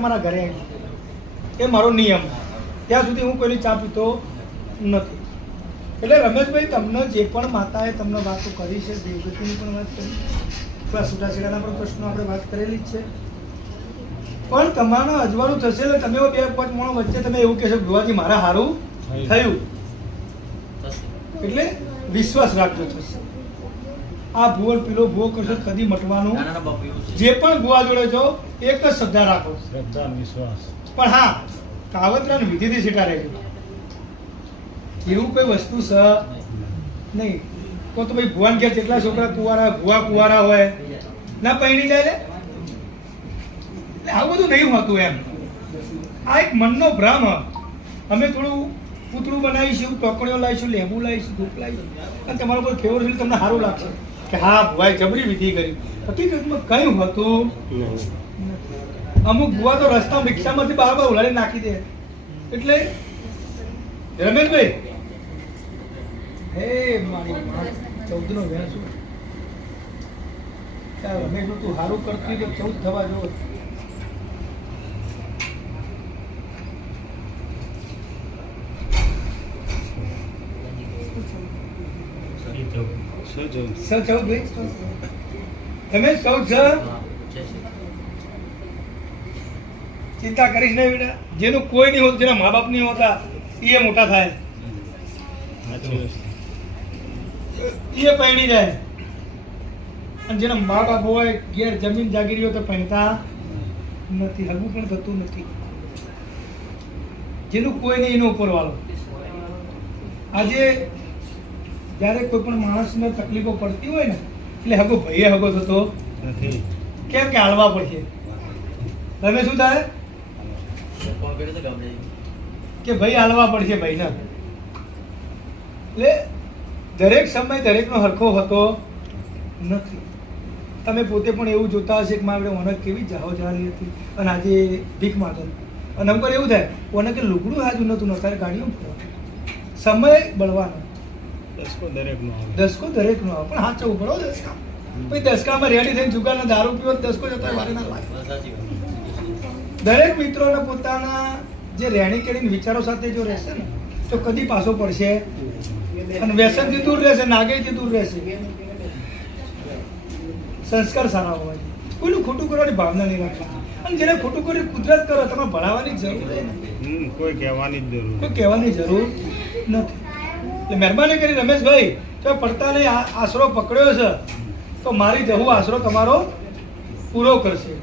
તમારા ઘરે આવી, એ મારો નિયમ. ત્યાં સુધી હું કોઈની ચા પીતો નથી. એટલે રમેશભાઈ, તમને જે પણ માતાએ તમને વાતો કરી છે, દેવગતિની પણ વાત કરી, થોડા છૂટાછેડાના પણ પ્રશ્નો આપણે વાત કરેલી જ છે, પણ તમારું અજવાળું થશે એટલે તમે 2-5 માણસ વચ્ચે તમે એવું કહેશો ભુવાજી મારા સારું થયું, એટલે વિશ્વાસ રાખજો થશે. આ ભૂવો પીલો ભૂવો કરશો કદી મટવાનું. જે પણ ભુવા જોડે જો એક જ શ્રદ્ધા રાખો, શ્રદ્ધા વિશ્વાસ. પણ હા કાવતરા વિધિથી સીટા રહેજો. એવું કોઈ વસ્તુ સ નહીં. તો ભાઈ ભુવાન ઘેર જેટલા છોકરા કુવારા ભુવા કુવારા હોય ના પૈણી જાય લે. એટલે આવું બધું નહીં હોતું એમ. આ એક મનનો ભ્રમ. અમે થોડું પૂતળું બનાવીશું, ટોકડીઓ લાવીશું, લેબુ લાવીશું, ધૂપ લાવીશું, અને તમારા પર ફેવર છે તમને સારું લાગશે કે હા ભુવાએ જબરી વિધિ કરી. હકીકતમાં કંઈ હોતું અમુક ભુવા તો રસ્તા રિક્ષામાંથી બહાર ઉલાડી નાખી દે. એટલે રમેશભાઈ, હે મારી 14 નો વેણ છું. રમેશ તું સારું કરતી તો 14 થવા જો. રમેશ 14 ચિંતા કરીશ નહીં બેટા. જેનું કોઈ નહીં હોતું, જેના મા બાપ નહીં હોતા એ મોટા થાય, એ પૈણી જાય. અને જેના મા બાપ હોય ઘેર જમીન જાગીરી હોય તો પૈણતા નથી, હગું પણ થતું નથી. જેનું કોઈ નહીં એનો ઉપરવાળો. આજે જ્યારે કોઈ પણ માણસને તકલીફો પડતી હોય ને એટલે હગો ભાઈએ હગો થતો નથી. કેમ કે હાલવા પડશે. તમે શું થાય કે ભાઈ હાલવા પડશે ભાઈને. એટલે દરેક સમય દરેકનો હરખો હોતો નથી. તમે પોતે પણ એવું જોતા હશે કે મારે ઓનર કેવી જાહો જવાની હતી અને આજે ભીખ માગો. અને અમુક એવું થાય ઓને કે લુગડું હાજુ નહોતું, અત્યારે ગાડીઓ સમય બળવાનો. દસકો દરેકનો આવે, પણ હાથ ચવું પડો દસકા. ભાઈ દસકામાં રેડી થઈને જુગારના દારૂ પીવો દસકો જતો વારે ના લાગે. દરેક મિત્રોને પોતાના જે રહેણી કેણી વિચારો સાથે જો રહેશે ને તો કદી પાછો પડશે અને વ્યસનથી દૂર રહેશે, નાગેથી દૂર રહેશે. સંસ્કાર સારા હોવા જોઈએ. કોઈનું ખોટું કરવાની ભાવના નહીં રાખવાની. અને જેને ખોટું કરી કુદરત કરો, તમારે ભણાવવાની જરૂર નથી, કોઈ કહેવાની જરૂર નથી. એટલે મહેરબાની કરી રમેશભાઈ, તો પડતા નહીં આશરો પકડ્યો છે તો મારી જવું આશરો તમારો પૂરો કરશે.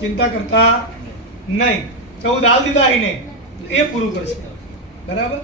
ચિંતા કરતા નહીં. 14 હાલ દીધા આવીને એ પૂરું કરશે. બરાબર.